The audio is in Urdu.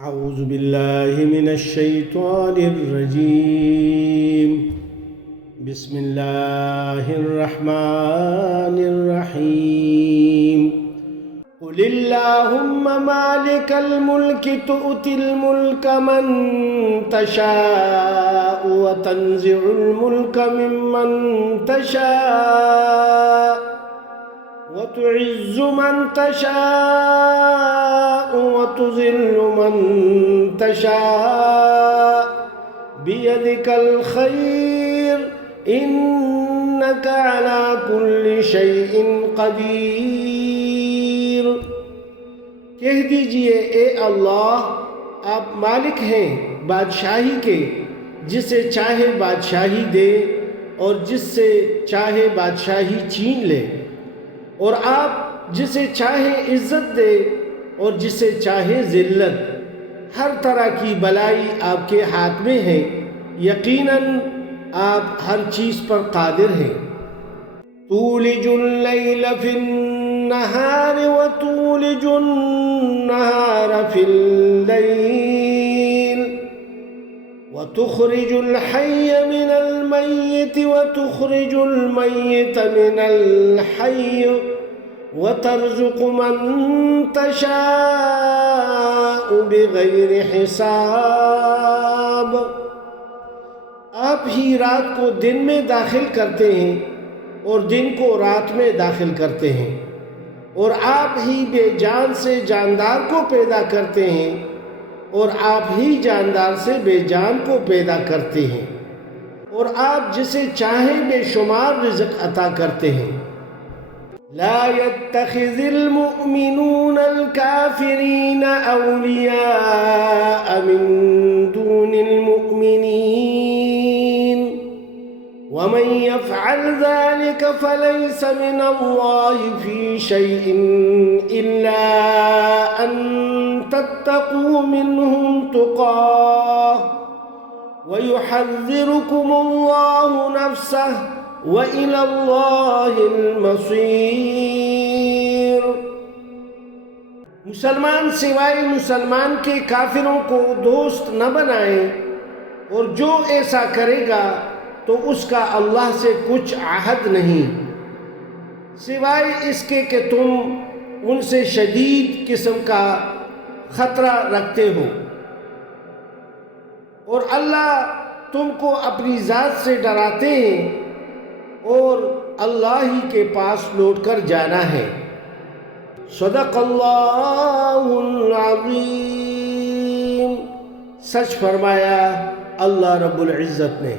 أعوذ بالله من الشيطان الرجيم. بسم الله الرحمن الرحيم. قل اللهم مالك الملك تؤتي الملك من تشاء وتنزع الملك ممن تشاء وتعز من تشاء وتذل من تشاء بيدك الخير إنك على كل شيء قدیر. کہہ دیجئے اے اللہ، آپ مالک ہیں بادشاہی کے، جسے چاہے بادشاہی دے اور جس سے چاہے بادشاہی چھین لے، اور آپ جسے چاہے عزت دے اور جسے چاہے ذلت. ہر طرح کی بلائی آپ کے ہاتھ میں ہے، یقیناً آپ ہر چیز پر قادر ہیں. تولج اللیل فی النہار وتولج النہار فی اللیل وتخرج الحی من المیت وتخرج المیت من الحی وترزق من تشاء بغیر حساب. آپ ہی رات کو دن میں داخل کرتے ہیں اور دن کو رات میں داخل کرتے ہیں، اور آپ ہی بے جان سے جاندار کو پیدا کرتے ہیں اور آپ ہی جاندار سے بے جان کو پیدا کرتے ہیں، اور آپ جسے چاہیں بے شمار رزق عطا کرتے ہیں. لا يتخذ المؤمنون الكافرين أولياء من دون المؤمنين ومن يفعل ذلك فليس من الله في شيء إلا أن تتقوا منهم تقاه ويحذركم الله نفسه وإلى الله المصير. مسلمان سوائے مسلمان کے کافروں کو دوست نہ بنائیں، اور جو ایسا کرے گا تو اس کا اللہ سے کچھ عہد نہیں، سوائے اس کے کہ تم ان سے شدید قسم کا خطرہ رکھتے ہو، اور اللہ تم کو اپنی ذات سے ڈراتے ہیں اور اللہ ہی کے پاس لوٹ کر جانا ہے. صدق اللہ العظیم. سچ فرمایا اللہ رب العزت نے.